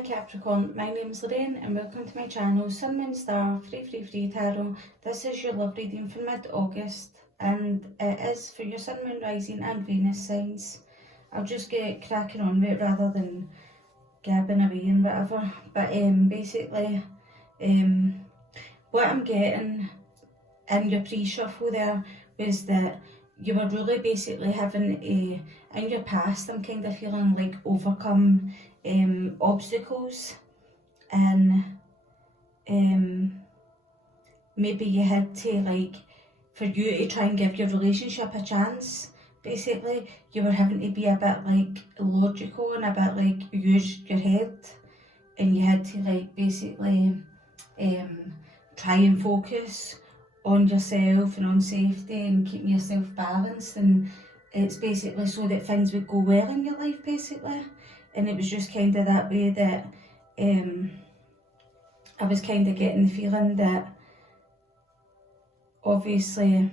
Hi Capricorn, my name is Lorraine and welcome to my channel Sun, Moon, Star, Free Tarot. This is your love reading for mid-August and it is for your Sun, Moon, Rising and Venus signs. I'll just get cracking on with it rather than gabbing away and whatever. But basically, what I'm getting in your pre-shuffle there was that you were really basically having in your past, I'm kind of feeling like overcome obstacles, and maybe you had to, like, for you to try and give your relationship a chance, basically you were having to be a bit like logical and a bit like use your head, and you had to like basically try and focus on yourself and on safety and keeping yourself balanced, and it's basically so that things would go well in your life basically. And it was just kind of that way that I was kind of getting the feeling that obviously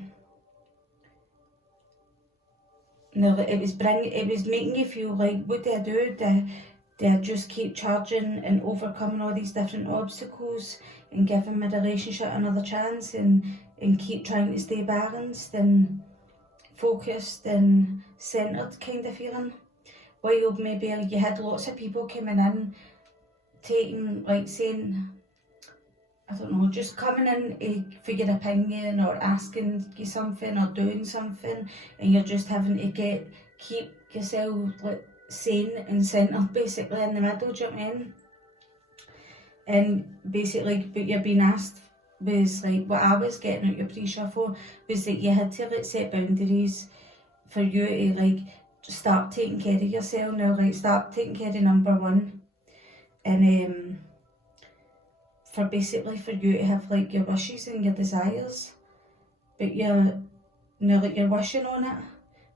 it was making you feel like, what do I do? Do I just keep charging and overcoming all these different obstacles and giving my relationship another chance and keep trying to stay balanced and focused and centered kind of feeling? While maybe you had lots of people coming in, taking, like, saying, I don't know, just coming in for your opinion or asking you something or doing something, and you're just having to keep yourself like sane and centered basically in the middle, do you know what I mean? And basically what you're being asked was, like, what I was getting at your pre-shuffle was that you had to like set boundaries for you to like start taking care of yourself now, like start taking care of number one, and for basically for you to have like your wishes and your desires, but you're wishing on it,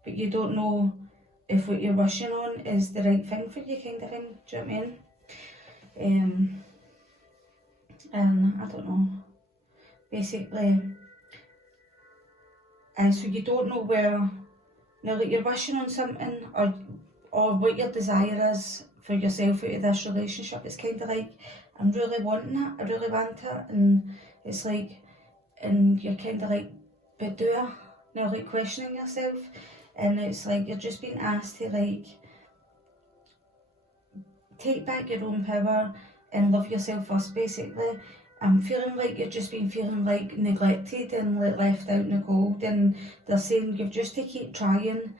but you don't know if what you're wishing on is the right thing for you kind of thing, do you know what I mean? And I don't know, basically, so you don't know where, now that you're wishing on something or what your desire is for yourself out of this relationship. It's kind of like, I'm really wanting it, I really want it, and it's like, and you're kind of like, but do I? Now, like, questioning yourself, and it's like you're just being asked to like take back your own power and love yourself first basically. I'm feeling like you're just been feeling like neglected and like left out in the cold, and they're saying you've just to keep trying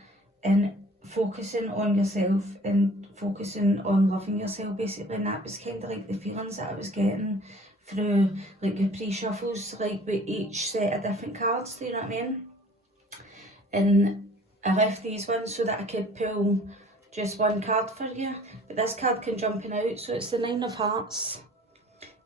and focusing on yourself and focusing on loving yourself basically. And that was kind of like the feelings that I was getting through like your pre-shuffles, like with each set of different cards, do you know what I mean? And I left these ones so that I could pull just one card for you, but this card can jump in out, so it's the 9 of Hearts.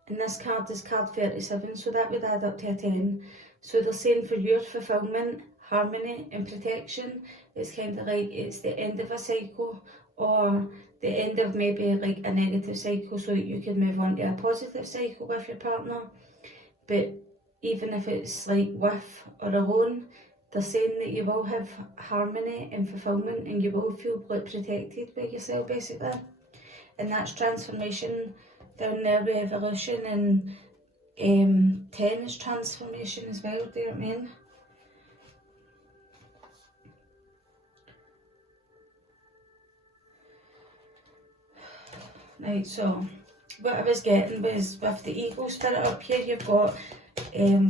And this card is card 37, so that would add up to a 10. So they're saying for your fulfillment, harmony and protection, it's kind of like it's the end of a cycle or the end of maybe like a negative cycle, so that you can move on to a positive cycle with your partner. But even if it's like with or alone, they're saying that you will have harmony and fulfillment and you will feel like protected by yourself basically. And that's transformation down there with evolution, and 10 is transformation as well, do you know what I mean? Right, so what I was getting was with the Eagle Spirit up here, you've got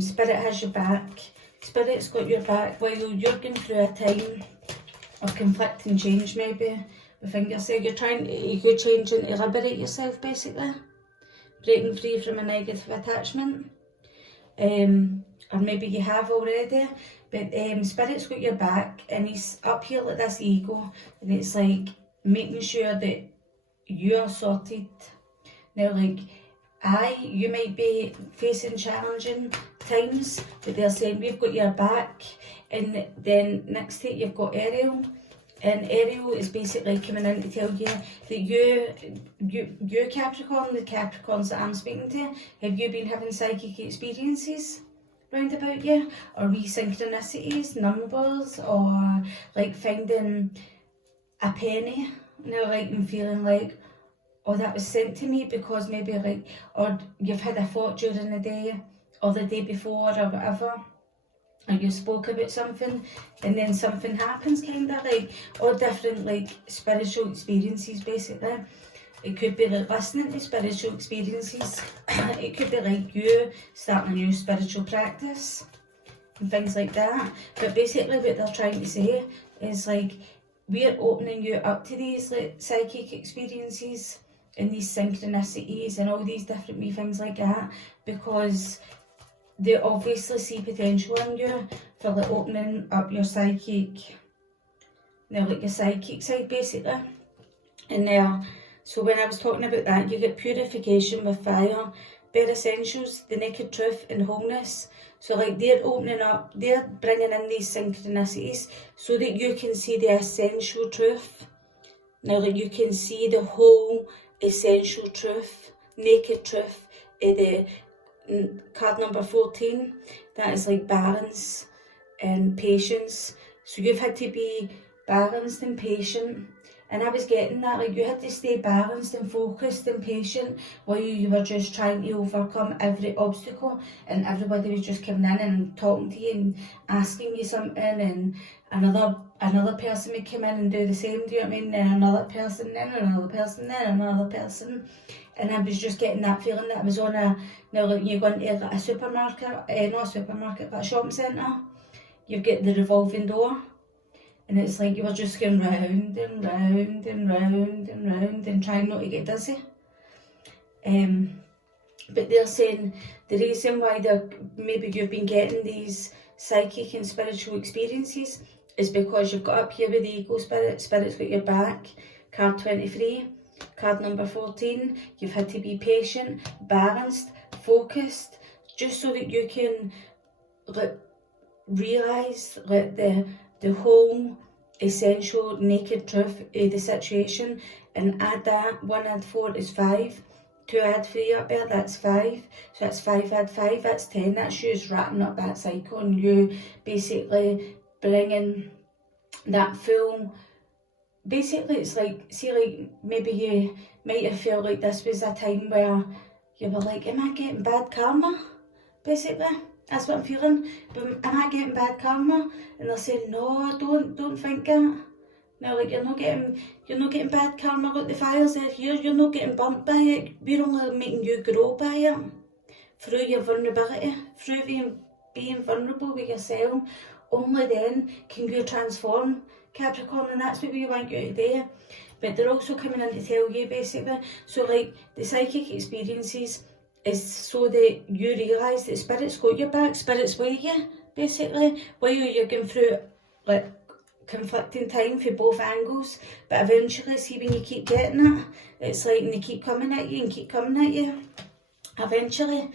Spirit has your back. Spirit's got your back while you're going through a time of conflict and change maybe within yourself. You're trying to change and to liberate yourself basically. Breaking free from a negative attachment, or maybe you have already, but Spirit's got your back and he's up here like this eagle, and it's like making sure that you are sorted. Now, like, you might be facing challenging times, but they're saying we've got your back. And then next to it you've got Ariel. And Ariel is basically coming in to tell you that you Capricorn, the Capricorns that I'm speaking to, have you been having psychic experiences round about you? Or wee synchronicities, numbers, or like finding a penny, you know, like, and feeling like, or that was sent to me because maybe like, or you've had a thought during the day or the day before or whatever, or you spoke about something and then something happens, kind of like, or different like spiritual experiences basically. It could be like listening to spiritual experiences. It could be like you starting a new spiritual practice and things like that. But basically what they're trying to say is like, we're opening you up to these like psychic experiences and these synchronicities and all these different wee things like that, because they obviously see potential in you for like opening up your psychic, like your psychic side basically. And so when I was talking about that, you get purification with fire, bare essentials, the naked truth and wholeness. So like they're opening up, they're bringing in these synchronicities so that you can see the essential truth. Now like you can see the whole essential truth, naked truth. The card number 14, that is like balance and patience. So you've had to be balanced and patient. And I was getting that, like you had to stay balanced and focused and patient while you were just trying to overcome every obstacle, and everybody was just coming in and talking to you and asking you something, and another person would come in and do the same, do you know what I mean? Then another person, then another person, then another person. And I was just getting that feeling that I was on a, like you go into like a supermarket, not a supermarket, but a shopping centre, you've got the revolving door. And it's like you were just going round and round and round and round and trying not to get dizzy. But they're saying the reason why maybe you've been getting these psychic and spiritual experiences is because you've got up here with the ego spirit, spirit's got your back, card 23, card number 14, you've had to be patient, balanced, focused, just so that you can realise the whole essential naked truth of the situation, and add that. 1 add 4 is 5, 2 add 3 up there, that's 5, so that's 5 add 5, that's 10. That's you wrapping up that cycle and you basically bringing that full, basically it's like, see like maybe you might have felt like this was a time where you were like, am I getting bad karma? Basically, that's what I'm feeling. But am I getting bad karma? And they're saying, no, don't think that. No, like you're not getting bad karma. Look, the fires are here. You're not getting bumped by it. We're only making you grow by it through your vulnerability, through being vulnerable with yourself. Only then can you transform, Capricorn, and that's what we want you to do. But they're also coming in to tell you basically. So like the psychic experiences is so that you realise that Spirit's got your back, Spirit's with you, basically, while you're going through like conflicting time for both angles. But eventually, see when you keep getting it, it's like, and they keep coming at you and keep coming at you, eventually,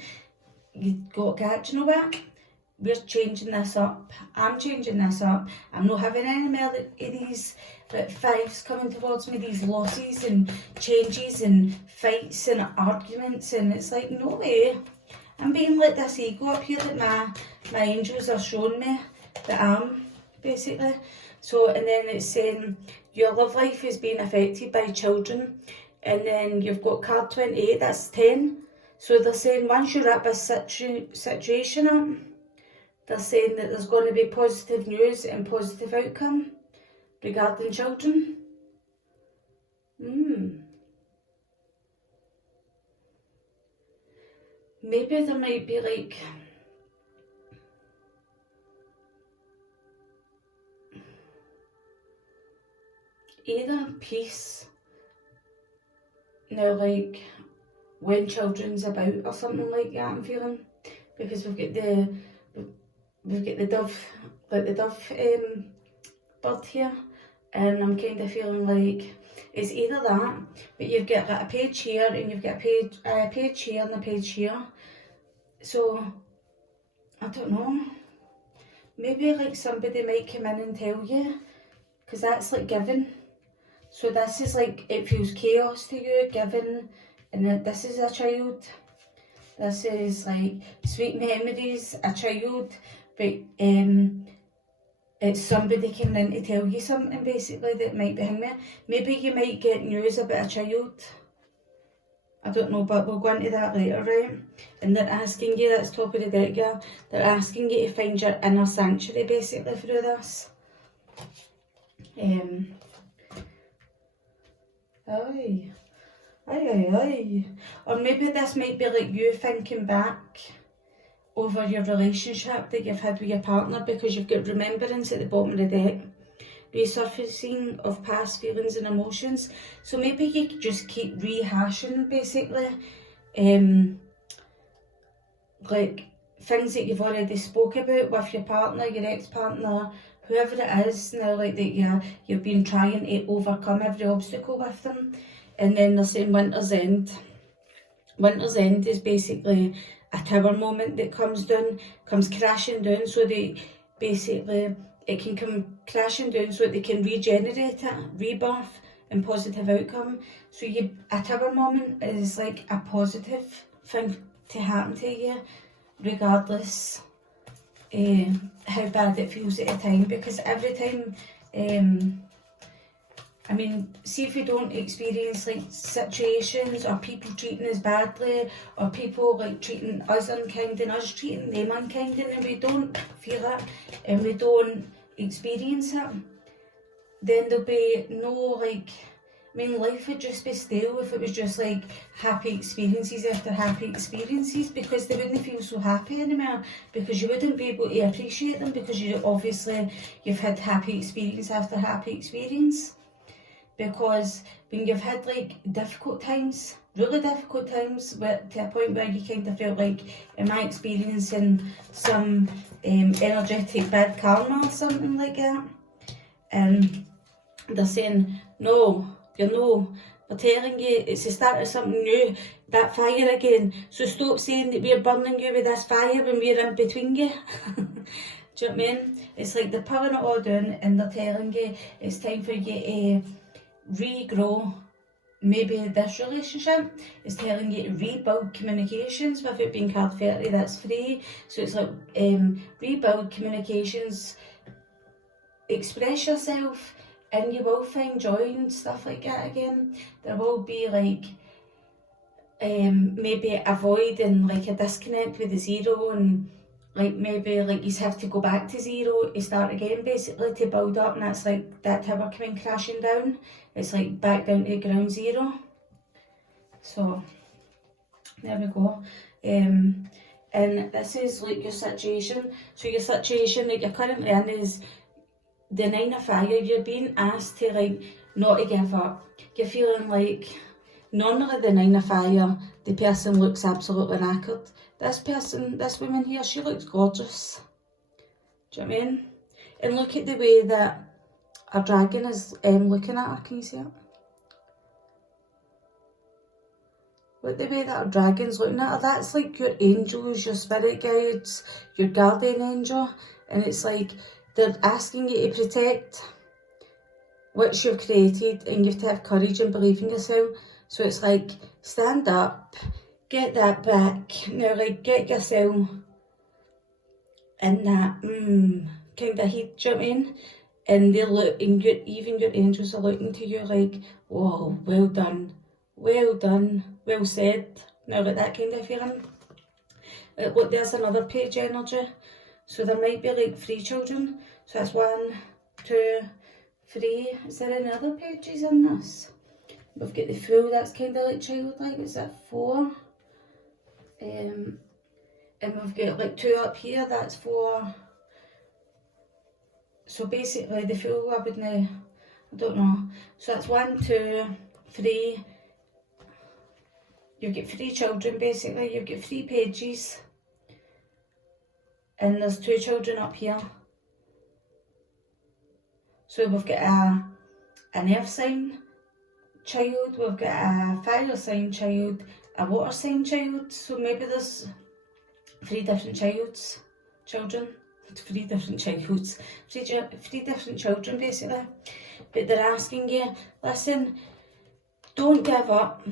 you got to catch, you know what? We're changing this up. I'm changing this up. I'm not having any more of these fives coming towards me, these losses and changes and fights and arguments, and it's like, no way. I'm being like this ego up here that my angels are showing me that I'm, basically. So, and then it's saying your love life is being affected by children, and then you've got card 28, that's 10. So they're saying once you wrap this situation up, they're saying that there's going to be positive news and positive outcome regarding children. Maybe there might be like either peace, now like when children's about or something like that, I'm feeling, because we've got the dove, like the dove bird here, and I'm kind of feeling like it's either that, but you've got like a page here and you've got a page here and a page here. So I don't know, maybe like somebody might come in and tell you, because that's like giving. So this is like, it feels chaos to you, giving, and then this is a child. This is like sweet memories, a child, but it's somebody coming in to tell you something basically that might be hanging there. Maybe you might get news about a child. I don't know, but we'll go into that later, right? And they're asking you, that's top of the deck, girl, they're asking you to find your inner sanctuary, basically, through this. Aye. Or maybe this might be like you thinking back over your relationship that you've had with your partner, because you've got remembrance at the bottom of the deck. Resurfacing of past feelings and emotions. So maybe you just keep rehashing, basically, like things that you've already spoke about with your partner, your ex-partner, whoever it is now, like that you've been trying to overcome every obstacle with them. And then they're saying Winter's End. Winter's End is basically a tower moment that comes crashing down, so they basically, it can come crashing down so that they can regenerate it, rebirth and positive outcome. So a tower moment is like a positive thing to happen to you, regardless how bad it feels at the time. Because every time, I mean, see if we don't experience like situations or people treating us badly, or people like treating us unkind and us treating them unkind, and we don't feel it and we don't experience it, then there'll be no like, I mean, life would just be stale if it was just like happy experiences after happy experiences, because they wouldn't feel so happy anymore, because you wouldn't be able to appreciate them, because you've had happy experience after happy experience. Because when you've had like difficult times, really difficult times, but to a point where you kind of felt like, am I experiencing some energetic bad karma or something like that? And they're saying, no, we're telling you it's the start of something new, that fire again. So stop saying that we're burning you with this fire when we're in between you. Do you know what I mean? It's like they're pulling it all down and they're telling you it's time for you to regrow maybe this relationship. Is telling you to rebuild communications without being card 30, that's free. So it's like rebuild communications, express yourself, and you will find joy and stuff like that again. There will be like maybe avoiding like a disconnect with the zero, and like maybe like you have to go back to zero to start again, basically, to build up, and that's like that tower coming crashing down. It's like back down to ground zero. So there we go. And this is like your situation. So your situation that you're currently in is the 9 of Fire. You're being asked to like not to give up. You're feeling like normally the 9 of Fire, the person looks absolutely knackered. This woman here, she looks gorgeous. Do you know what I mean? And look at the way that a dragon is looking at her. Can you see it? Look the way that a dragon's looking at her. That's like your angels, your spirit guides, your guardian angel. And it's like they're asking you to protect what you've created, and you have to have courage and believe in yourself. So it's like, stand up, get that back. Now, like, get yourself in that kind of heat, do you know what I mean? And they're looking, even your angels are looking to you like, whoa, well done, well said. Now, like that kind of feeling. Look, there's another page energy. So there might be like 3 children. So that's 1, 2, 3. Is there any other pages in this? We've got the Fool, that's kind of like childlike. Is that 4? And we've got like 2 up here, that's 4. So basically the Fool, I wouldn't, I don't know. So that's 1, 2, 3. You've got 3 children basically, you've got 3 pages. And there's 2 children up here. So we've got an earth sign child, we've got a fire sign child, a water sign child. So maybe there's 3 different children. 3 different childs. 3 different children basically. But they're asking you, listen, don't give up.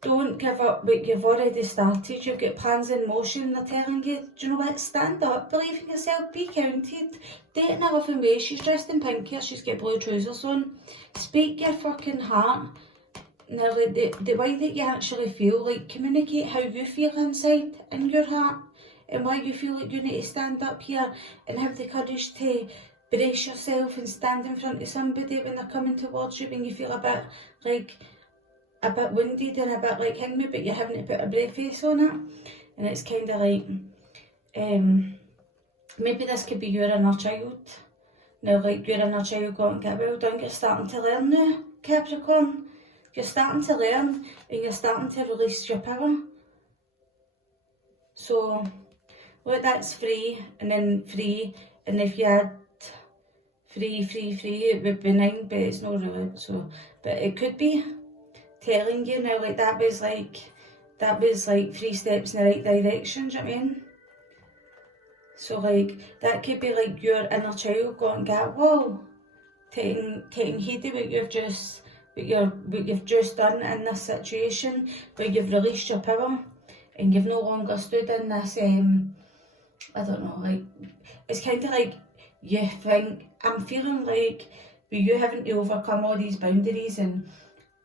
Don't give up what you've already started. You've got plans in motion. They're telling you, do you know what? Stand up, believe in yourself, be counted. Date in a loving way. She's dressed in pink here, she's got blue trousers on. Speak your fucking heart. Now, like the way that you actually feel, like communicate how you feel inside in your heart and why you feel like you need to stand up here and have the courage to brace yourself and stand in front of somebody when they're coming towards you, when you feel a bit wounded and a bit like hang me, but you're having to put a brave face on it. And it's kind of like, maybe this could be your inner child. Now, like your inner child going, get well done, you're starting to learn now, Capricorn. You're starting to learn and you're starting to release your power. So, look, that's free, and then free, and if you add free, it would be 9, but it's not really, so, but it could be telling you now, like that was like 3 steps in the right direction, do you know what I mean? So like, that could be like your inner child going, get, whoa, taking heed of what you've just done in this situation, where you've released your power, and you've no longer stood in this, I don't know, like, it's kind of like, you think, I'm feeling like, with you having to overcome all these boundaries, and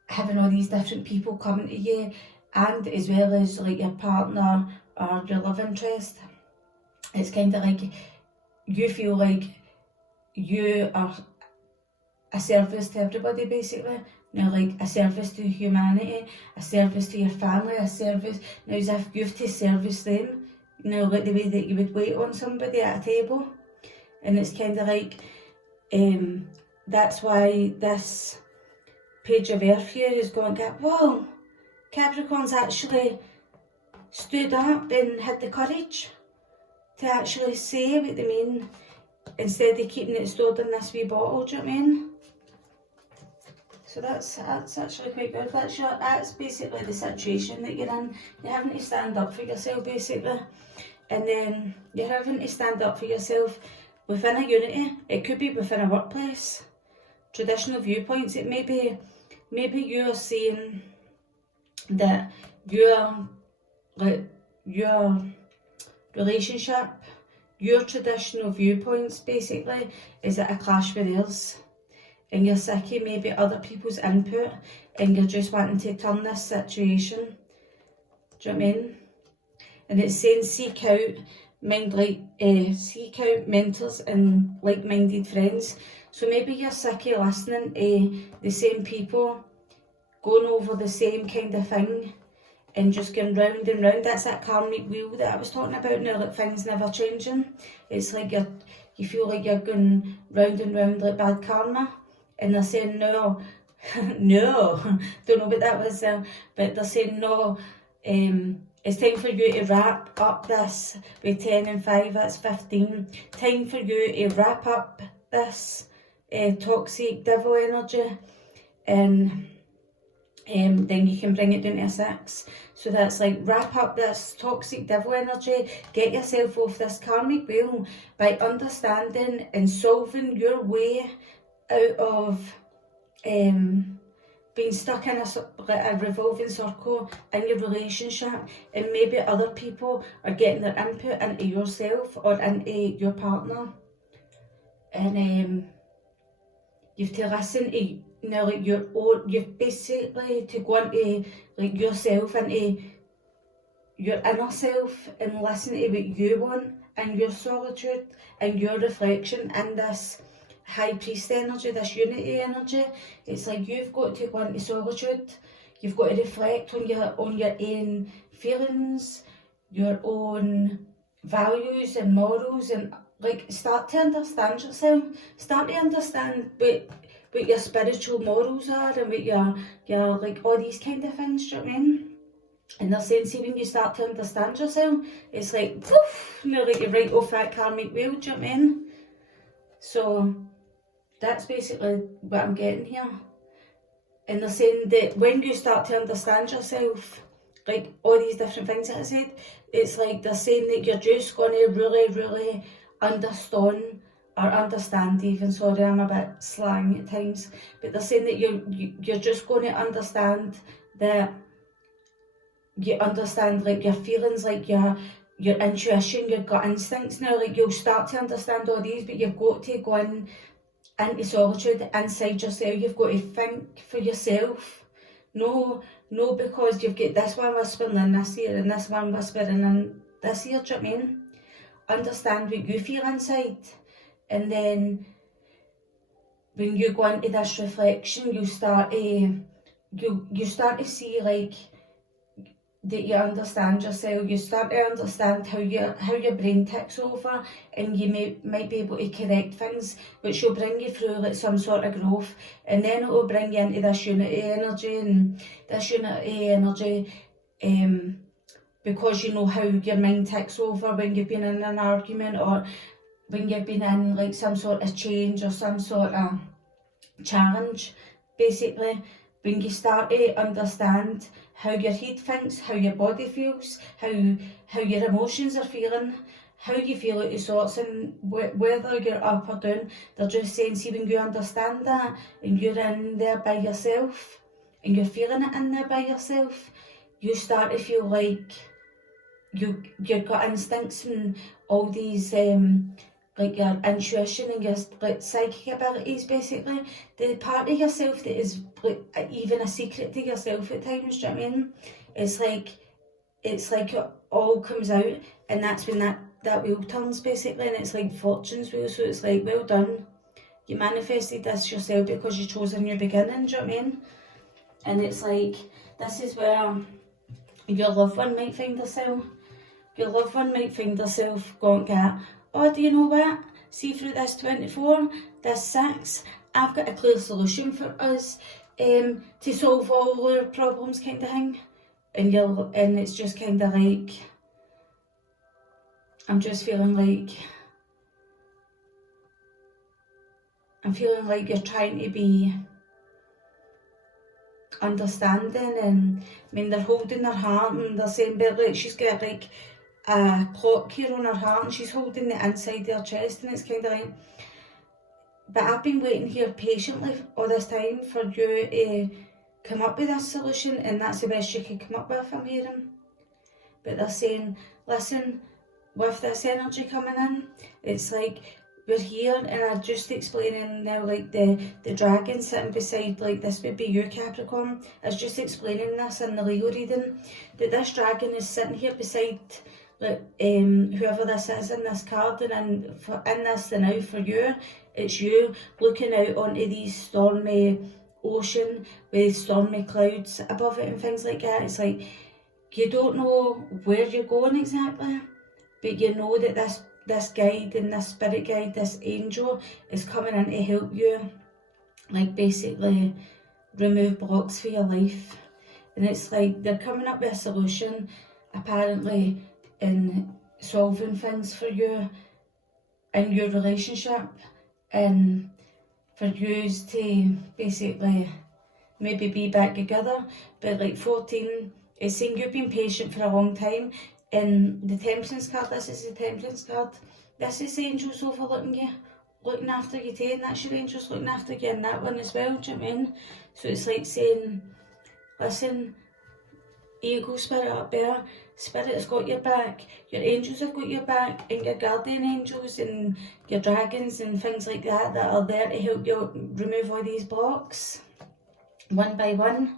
having all these different people coming to you, and as well as like your partner or your love interest, it's kind of like you feel like you are a service to everybody, basically. Now, like a service to humanity, a service to your family, a service, now as if you have to service them, you know, like the way that you would wait on somebody at a table. And it's kind of like, that's why this page of earth here is going to get, whoa, Capricorn's actually stood up and had the courage to actually say what they mean, instead of keeping it stored in this wee bottle, do you know what I mean? So that's actually quite good. That's basically the situation that you're in. You're having to stand up for yourself, basically. And then you're having to stand up for yourself within a unity. It could be within a workplace. Traditional viewpoints, it may be, maybe you're saying that your relationship, your traditional viewpoints basically, is at a clash with theirs. And you're sick of maybe other people's input, and you're just wanting to turn this situation. Do you know what I mean? And it's saying seek out mentors and like-minded friends. So maybe you're sick of listening to the same people, going over the same kind of thing, and just going round and round. That's that karmic wheel that I was talking about now, like things never changing. It's like you feel like you're going round and round like bad karma. And they're saying no, no, don't know what that was, but they're saying no, it's time for you to wrap up this with 10 and 5, that's 15. Time for you to wrap up this toxic devil energy, and then you can bring it down to a 6. So that's like, wrap up this toxic devil energy, get yourself off this karmic wheel by understanding and solving your way out of being stuck in a revolving circle in your relationship, and maybe other people are getting their input into yourself or into your partner, and you've to listen to, you know, like your own, you've basically to go into like yourself, into your inner self, and listen to what you want and your solitude and your reflection in this high priest energy, this unity energy. It's like you've got to go into solitude. You've got to reflect on your own feelings, your own values and morals, and like start to understand yourself. Start to understand what your spiritual morals are, and what your like all these kind of things, do you know what I mean? And they're saying, see, when you start to understand yourself, it's like poof, you know, like you're right off that karmic wheel, do you know what I mean? So that's basically what I'm getting here. And they're saying that when you start to understand yourself, like all these different things that I said, it's like they're saying that you're just going to really, really understand even, sorry, I'm a bit slang at times, but they're saying that you're just going to understand that, you understand like your feelings, like your intuition, your gut instincts now, like you'll start to understand all these, but you've got to go into solitude inside yourself. You've got to think for yourself. No, because you've got this one whispering in this ear and this one whispering in this ear, do you know what I mean? Understand what you feel inside, and then when you go into this reflection, you start to see like that you understand yourself. You start to understand how your brain ticks over, and you might be able to correct things, which will bring you through like some sort of growth, and then it will bring you into this unity energy, because you know how your mind ticks over when you've been in an argument, or when you've been in like some sort of change or some sort of challenge. Basically, when you start to understand how your head thinks, how your body feels, how your emotions are feeling, how you feel out of sorts, and whether you're up or down, they're just saying, see, when you understand that and you're in there by yourself and you're feeling it in there by yourself, you start to feel like you've got instincts and all these like your intuition and your like psychic abilities, basically. The part of yourself that is like even a secret to yourself at times, do you know what I mean? It's like it all comes out, and that's when that wheel turns, basically, and it's like fortune's wheel. So it's like, well done, you manifested this yourself because you chose a new beginning, do you know what I mean? And it's like, this is where your loved one might find herself. Your loved one might find herself going, oh, do you know what? See, through this 24, this 6, I've got a clear solution for us to solve all our problems, kind of thing. And it's just kind of like, I'm feeling like you're trying to be understanding, and I mean, they're holding their heart and they're saying, but like, she's got like a clock here on her heart and she's holding the inside of her chest, and it's kind of like, but I've been waiting here patiently all this time for you to come up with this solution, and that's the best you could come up with, I'm hearing. But they're saying, listen, with this energy coming in, it's like, we're here, and I'm just explaining now, like the dragon sitting beside, like this would be you, Capricorn. I was just explaining this in the Leo reading, that this dragon is sitting here beside like whoever this is in this card, and in this now for you, it's you looking out onto these stormy ocean with stormy clouds above it and things like that. It's like, you don't know where you're going exactly, but you know that this guide and this spirit guide, this angel, is coming in to help you, like basically remove blocks for your life. And it's like they're coming up with a solution, apparently, in solving things for you in your relationship, and for you to basically maybe be back together. But like 14, it's saying you've been patient for a long time. In the Temperance card, this is the Temperance card. This is the angels overlooking you, looking after you too, and that's your angels looking after you in that one as well, do you know what I mean? So it's like saying, listen, ego spirit up there, spirit has got your back, your angels have got your back, and your guardian angels and your dragons and things like that are there to help you remove all these blocks, one by one.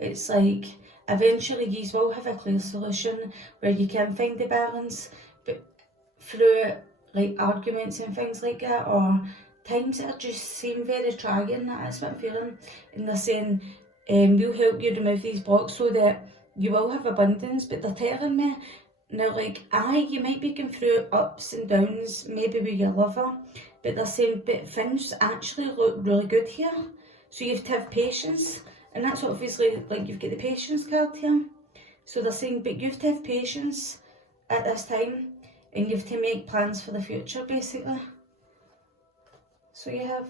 It's like, eventually you will have a clear solution where you can find the balance, but through like arguments and things like that, or times that just seem very trying, that's what I'm feeling. And they're saying, we'll help you remove these blocks so that you will have abundance. But they're telling me now, like, you might be going through ups and downs, maybe with your lover, but they're saying, but things actually look really good here, so you have to have patience. And that's obviously, like, you've got the patience card here. So they're saying, but you have to have patience at this time, and you have to make plans for the future, basically. So you have.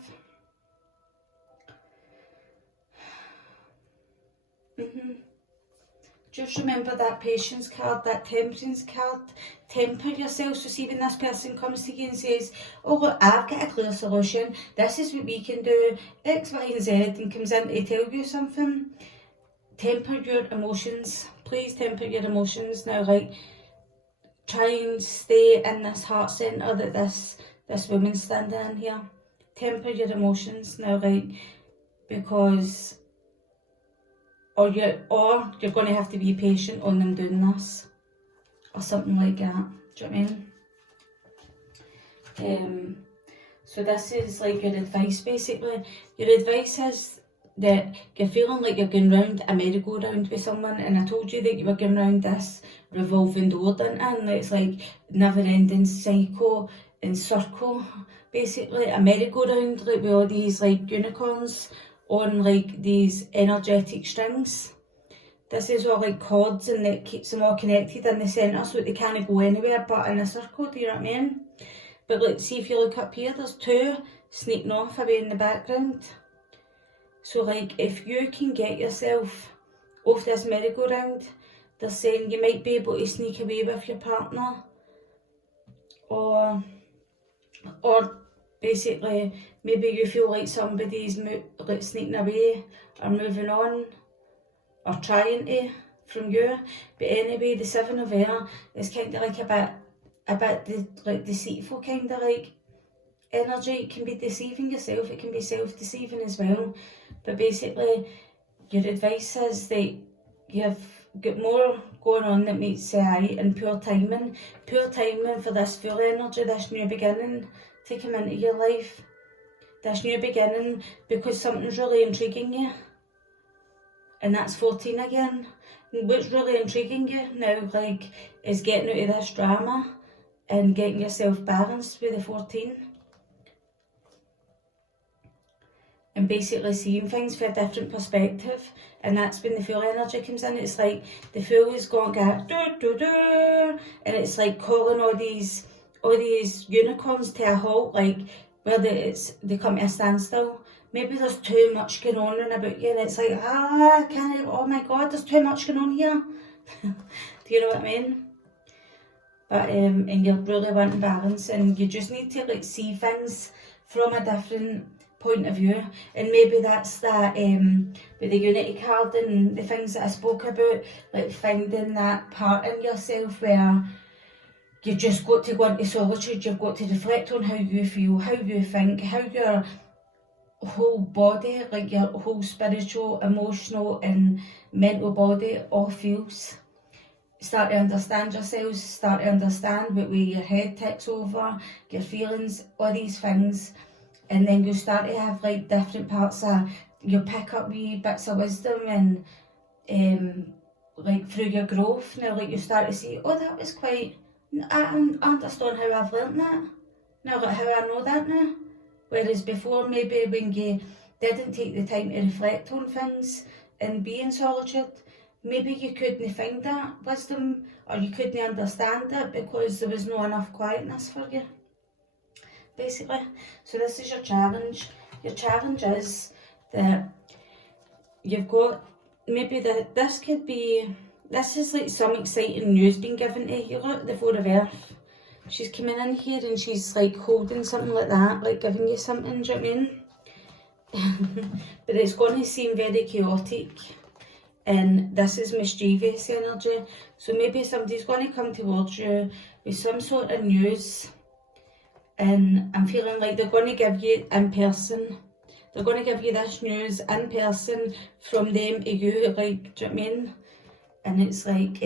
Just remember that patience card, that temperance card. Temper yourself. So see, when this person comes to you and says, oh look, I've got a clear solution, this is what we can do, X, Y and Z, and comes in to tell you something, temper your emotions. Please temper your emotions now. Like, try and stay in this heart centre that this woman's standing in here. Temper your emotions now, like, because or you're going to have to be patient on them doing this, or something like that. Do you know what I mean? So this is like your advice basically. Your advice is that you're feeling like you're going round a merry-go-round with someone, and I told you that you were going round this revolving door, didn't I? And it's like never-ending cycle and circle, basically a merry-go-round, like with all these like unicorns on like these energetic strings. This is all like cords, and it keeps them all connected in the centre so that they can't go anywhere but in a circle, do you know what I mean? But like, see if you look up here, there's two sneaking off away in the background. So like, if you can get yourself off this merry-go-round, they're saying you might be able to sneak away with your partner, or basically maybe you feel like somebody's like sneaking away or moving on or trying to from you. But anyway, the 7 of Air is kind of like a bit deceitful kind of like energy. It can be deceiving yourself, it can be self-deceiving as well. But basically, your advice is that you've got more going on that meets the eye, and poor timing for this full energy, this new beginning to come into your life. This new beginning, because something's really intriguing you. And that's 14 again. What's really intriguing you now, like, is getting out of this drama and getting yourself balanced with the 14. And basically seeing things from a different perspective. And that's when the full energy comes in. It's like the full is going to go and it's like calling all these unicorns to a halt, like where they come to a standstill. Maybe there's too much going on and about you, and it's like, oh my god, there's too much going on here. Do you know what I mean? But and you're really wanting balance, and you just need to like see things from a different point of view. And maybe that's that with the Unity card and the things that I spoke about, like finding that part in yourself where you just got to go into solitude. You've got to reflect on how you feel, how you think, how your whole body, like your whole spiritual, emotional and mental body all feels. Start to understand yourselves, start to understand what way your head takes over, your feelings, all these things. And then you'll start to have like different parts of, you'll pick up wee bits of wisdom and like through your growth. Now like you start to see, oh, that was quite, I understand how I've learnt that. Now like how I know that now. Whereas before, maybe when you didn't take the time to reflect on things and be in solitude, maybe you couldn't find that wisdom, or you couldn't understand it because there was not enough quietness for you, basically. So this is your challenge. Your challenge is that you've got, maybe that this is like some exciting news being given to you. Look, the 4 of Earth. She's coming in here and she's like holding something like that, like giving you something, do you know what I mean? But it's going to seem very chaotic, and this is mischievous energy. So maybe somebody's going to come towards you with some sort of news, and I'm feeling like they're going to give you in person. They're going to give you this news in person from them to you, like, do you know what I mean? And it's like,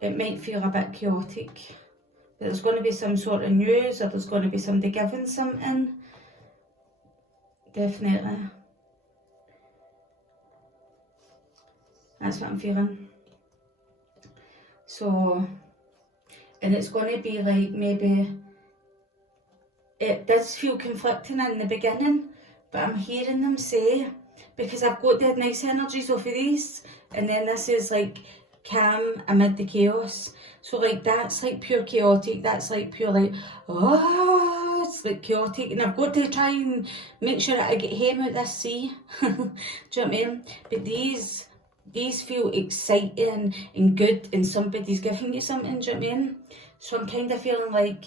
it might feel a bit chaotic. But there's going to be some sort of news, or there's going to be somebody giving something. Definitely. That's what I'm feeling. So, and it's going to be like, maybe, it does feel conflicting in the beginning, but I'm hearing them say, because I've got the nice energies of these, and then this is like calm amid the chaos. So like that's like pure chaotic, that's like pure like, oh, it's like chaotic, and I've got to try and make sure that I get him out this sea. Do you know what I mean? But these feel exciting and good, and somebody's giving you something, do you know what I mean? So I'm kind of feeling like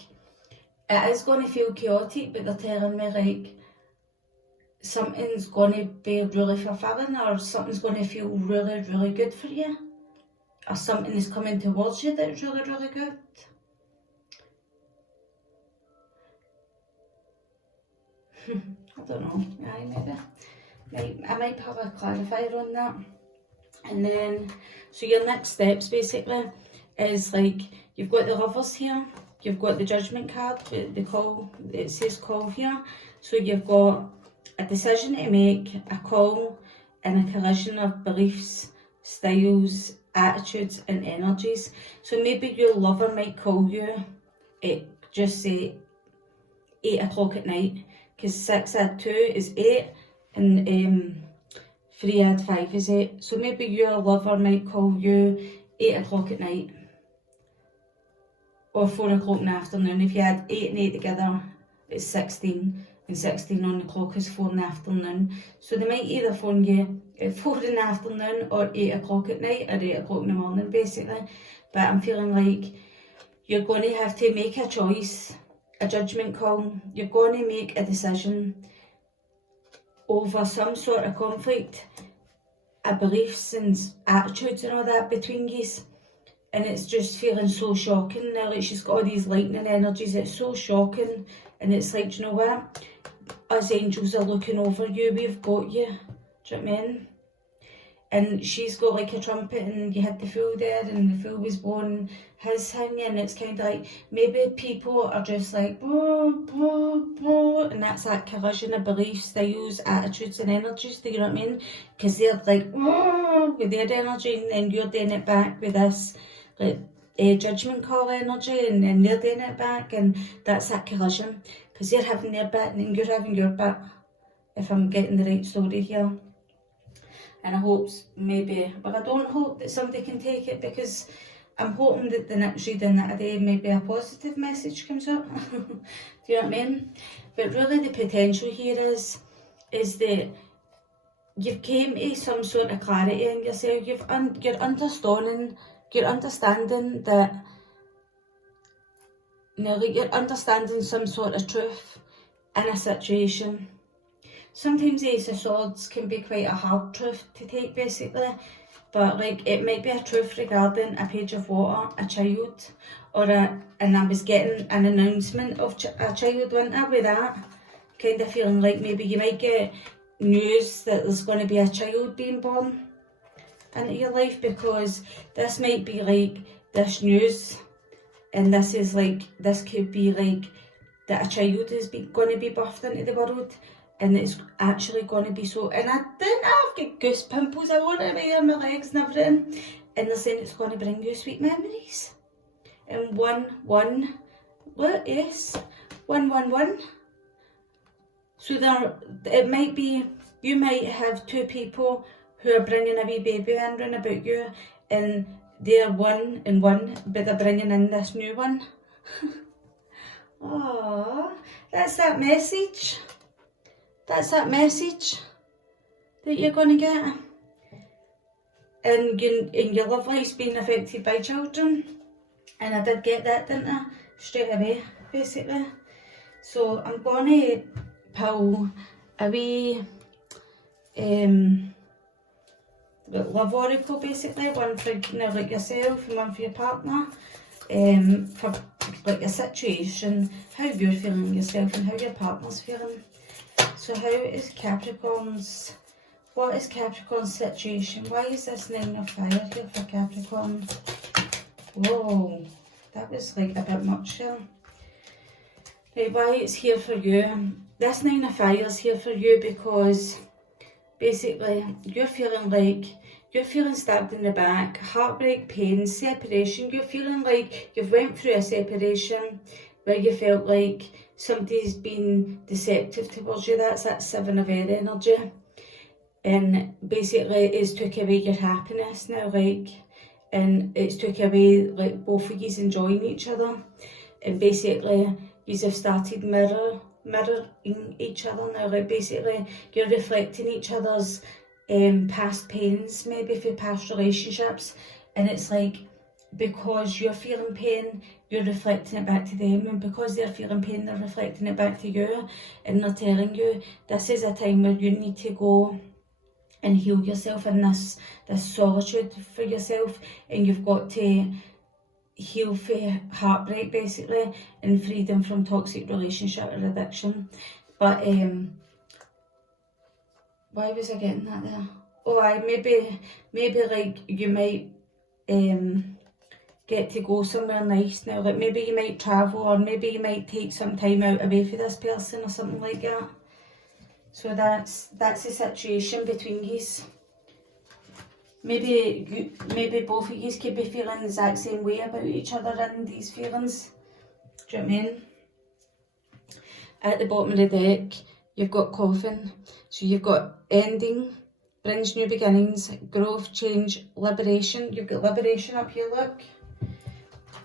it is going to feel chaotic, but they're telling me like something's going to be really fulfilling, or something's going to feel really, really good for you, or something is coming towards you that's really, really good. I don't know, maybe. I might have a clarifier on that. And then, so your next steps basically is like, you've got the Lovers here, you've got the Judgment card, the call, it says call here. So you've got a decision to make, a call, and a collision of beliefs, styles, attitudes and energies. So maybe your lover might call you at just say 8 o'clock at night, because 6 add 2 is 8 and 3 add 5 is 8. So maybe your lover might call you 8 o'clock at night or 4 o'clock in the afternoon. If you add 8 and 8 together, it's 16, and 16 on the clock is 4 in the afternoon. So they might either phone you at 4 in the afternoon or 8 o'clock at night or 8 o'clock in the morning basically. But I'm feeling like you're going to have to make a choice, a judgment call. You're going to make a decision over some sort of conflict, beliefs and attitudes and all that between you. And it's just feeling so shocking now. Like, she's got all these lightning energies. It's so shocking. And it's like, do you know what? Us angels are looking over you. We've got you. Do you know what I mean? And she's got like a trumpet, and you had the fool there, and the fool was blowing his thing, and it's kind of like, maybe people are just like, blah, blah, blah, and that's that collision of beliefs, styles, attitudes and energies, do you know what I mean? Because they're like, with their energy, and then you're doing it back with this, like, judgment call energy, and then they're doing it back, and that's that collision, because they're having their bit, and then you're having your bit, if I'm getting the right story here. And I hope maybe, well, I don't hope that somebody can take it, because I'm hoping that the next reading that I do, maybe a positive message comes up. Do you know what I mean? But really the potential here is that you've came to some sort of clarity in yourself. You're understanding that, you know, like, you're understanding some sort of truth in a situation. Sometimes the Ace of Swords can be quite a hard truth to take basically, but like, it might be a truth regarding a page of water, a child, and I was getting an announcement of a child, wasn't I, with that? Kind of feeling like maybe you might get news that there's going to be a child being born into your life, because this might be like this news, and this is like, this could be like that a child is going to be birthed into the world. And it's actually going to be so, and I've got goose pimples all over my legs and everything, and they're saying it's going to bring you sweet memories. And 1, 1, what, yes, 1, 1, 1. So it might be, you might have 2 people who are bringing a wee baby in round about you, and they're 1 and 1, but they're bringing in this new one. Oh, that's that message. That's that message that you're going to get. And your love life's being affected by children. And I did get that, didn't I? Straight away, basically. So I'm going to pull a wee love oracle, basically. One for, you know, like yourself, and one for your partner. For like your situation, how you're feeling yourself and how your partner's feeling. So how is Capricorn's, what is Capricorn's situation? Why is this 9 of Fire here for Capricorn? Whoa, that was like a bit much here. Right, why it's here for you? This 9 of Fire is here for you because basically you're feeling stabbed in the back, heartbreak, pain, separation. You're feeling like you've went through a separation where you felt like somebody's been deceptive towards you. That's that 7 of Air energy. And basically it's took away your happiness now, like, and it's took away like both of yous enjoying each other. And basically yous have started mirroring each other now, like basically you're reflecting each other's past pains, maybe for past relationships, and it's like, because you're feeling pain, you're reflecting it back to them, and because they're feeling pain, they're reflecting it back to you, and they're telling you this is a time where you need to go and heal yourself in this solitude for yourself, and you've got to heal for heartbreak basically, and freedom from toxic relationship or addiction. But why was I getting that there? Oh, maybe like you might get to go somewhere nice now, like maybe you might travel, or maybe you might take some time out away for this person or something like that. So that's the situation between yous. Maybe both of yous could be feeling the exact same way about each other in these feelings. Do you know what I mean? At the bottom of the deck, you've got Coffin. So you've got ending, brings new beginnings, growth, change, liberation. You've got liberation up here, look.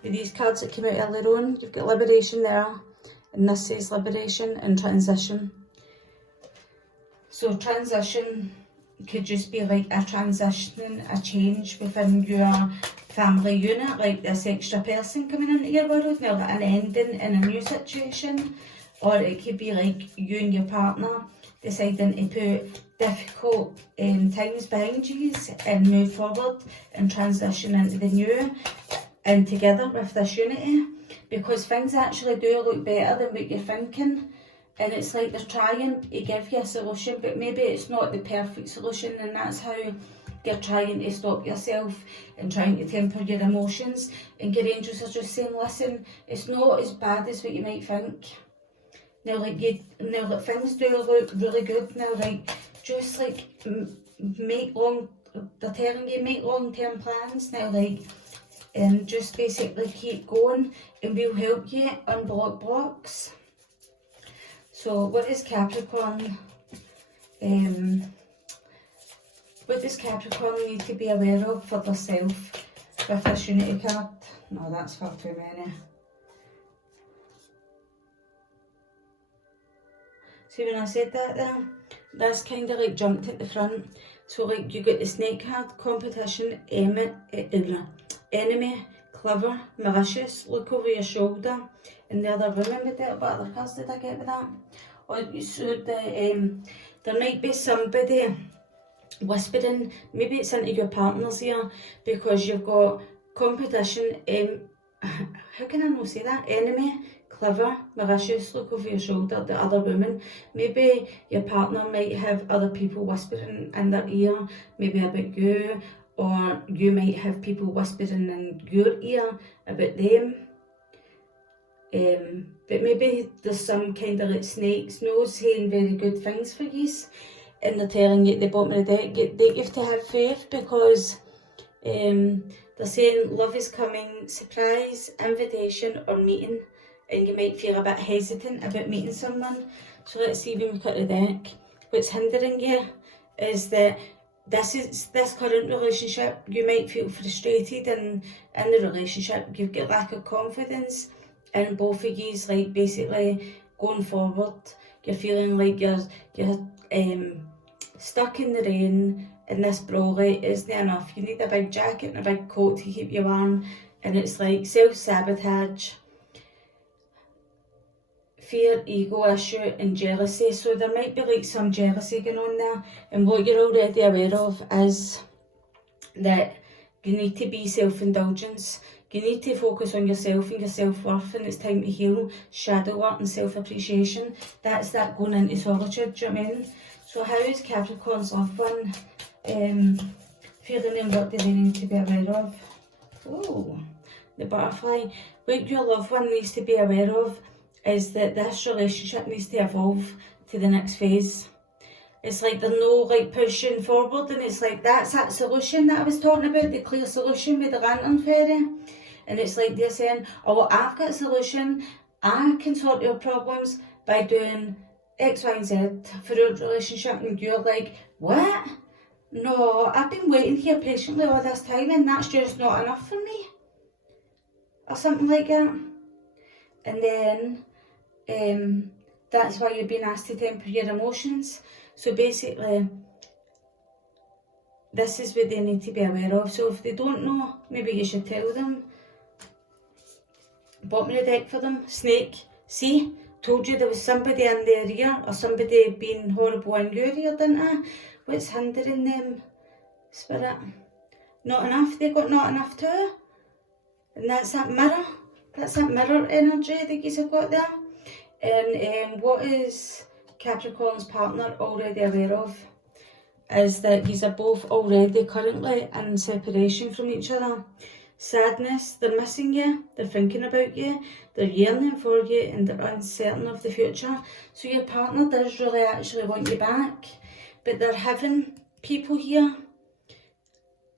With these cards that came out earlier on, you've got liberation there. And this says liberation and transition. So transition could just be like a transition, a change within your family unit, like this extra person coming into your world, now an ending in a new situation. Or it could be like you and your partner deciding to put difficult times behind you and move forward and transition into the new and together with this unity, because things actually do look better than what you're thinking. And it's like they're trying to give you a solution, but maybe it's not the perfect solution, and that's how you're trying to stop yourself and trying to temper your emotions. And your angels are just saying, listen, it's not as bad as what you might think. Now, like things do look really good now. Like just like they're telling you make long-term plans now. Like and just basically keep going, and we'll help you unblock blocks. So what does Capricorn need to be aware of for themselves with this unity card? No, that's far too many. See, when I said that there, that's kind of like jumped at the front. So like you got the snake card, competition, enemy, clever, malicious, look over your shoulder, and the other women with it. What other cards did I get with that? Or so there might be somebody whispering, maybe it's into your partner's ear, because you've got competition, how can I not say that? Enemy, clever, malicious, look over your shoulder, the other woman. Maybe your partner might have other people whispering in their ear, maybe about you, or you might have people whispering in your ear about them. But maybe there's some kind of like snake's nose saying very good things for you, and they're telling you at the bottom of the deck that you have to have faith, because they're saying love is coming, surprise, invitation or meeting, and you might feel a bit hesitant about meeting someone. So let's see when we cut the deck. What's hindering you is that this current relationship, you might feel frustrated in the relationship. You've got lack of confidence in both of yous, like basically going forward. You're feeling like you're stuck in the rain, and this brolly isn't enough. You need a big jacket and a big coat to keep you warm, and it's like self-sabotage, fear, ego issue and jealousy. So there might be like some jealousy going on there, and what you're already aware of is that you need to be self-indulgence. You need to focus on yourself and your self-worth, and it's time to heal, shadow work and self-appreciation. That's that going into solitude, do you know what I mean? So how is Capricorn's loved one feeling, and what do they need to be aware of? Oh, the butterfly. What your loved one needs to be aware of is that this relationship needs to evolve to the next phase. It's like they're no like pushing forward, and it's like that's that solution that I was talking about, the clear solution with the lantern fairy. And it's like they're saying, oh, well, I've got a solution, I can sort your problems by doing X, Y and Z for our relationship. And you're like, what? No, I've been waiting here patiently all this time, and that's just not enough for me, or something like that. And then that's why you're being asked to temper your emotions. So basically, this is what they need to be aware of. So if they don't know, maybe you should tell them. Bottom of the deck for them, snake. See, told you there was somebody in their ear, or somebody being horrible in your ear, didn't I? What's hindering them, Spirit? Not enough, they got not enough too. And that's that mirror. That's that mirror energy that you've got there. And what is Capricorn's partner already aware of? is that you are both already currently in separation from each other. Sadness, they're missing you, they're thinking about you, they're yearning for you, and they're uncertain of the future. So your partner does really actually want you back, but they're having people here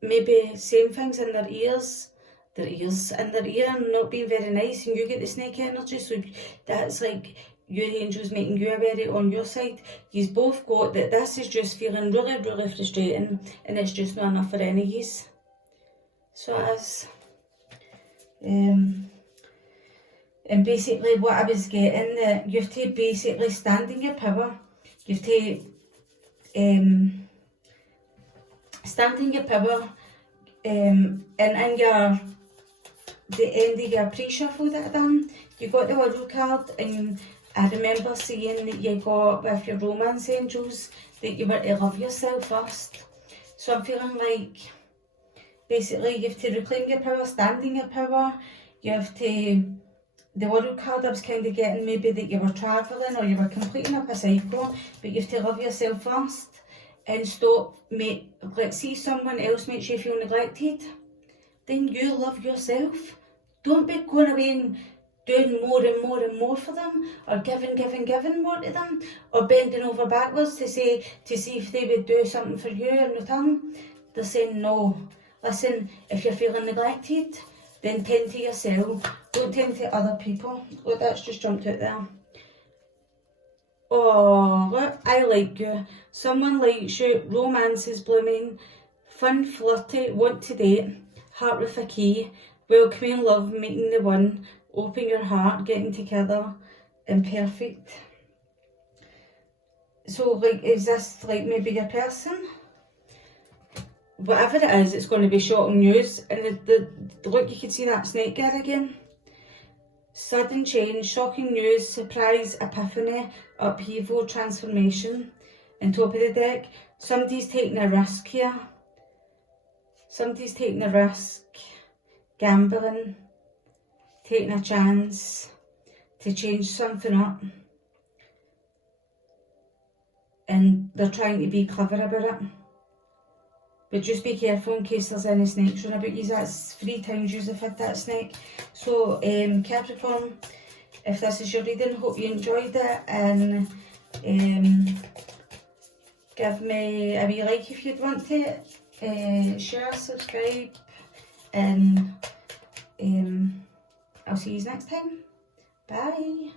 maybe saying things in their ears in their ear and not being very nice, and you get the snake energy, so that's like your angels making you very on your side. You've both got that this is just feeling really, really frustrating, and it's just not enough for any of yous. So it is. And basically what I was getting, that you have to basically stand in your power. You have to stand in your power, and in your the end of your pre-shuffle that I done, you got the World card, and I remember seeing that you got with your romance angels that you were to love yourself first. So I'm feeling like basically you have to reclaim your power, stand in your power. You have to, the World card I was kind of getting maybe that you were travelling or you were completing up a cycle, but you have to love yourself first and stop, let's see someone else makes you feel neglected, then you love yourself. Don't be going away and doing more and more and more for them, or giving more to them, or bending over backwards to see if they would do something for you in return. They're saying no. Listen, if you're feeling neglected, then tend to yourself. Don't tend to other people. Look, that's just jumped out there. Oh, look, I like you. Someone likes you. Romance is blooming. Fun, flirty, want to date. Heart with a key. Welcoming love, meeting the one. Open your heart, getting together. And perfect. So, like, is this like maybe your person? Whatever it is, it's going to be shocking news. And look, you can see that snake there again. Sudden change, shocking news, surprise, epiphany, upheaval, transformation. And top of the deck, somebody's taking a risk here. Somebody's taking a risk, gambling, taking a chance to change something up. And they're trying to be clever about it. But just be careful in case there's any snakes running about you. That's 3 times you've had that snake. So Capricorn, if this is your reading, hope you enjoyed it, and give me a wee like if you'd want to, share, subscribe, and I'll see you next time. Bye.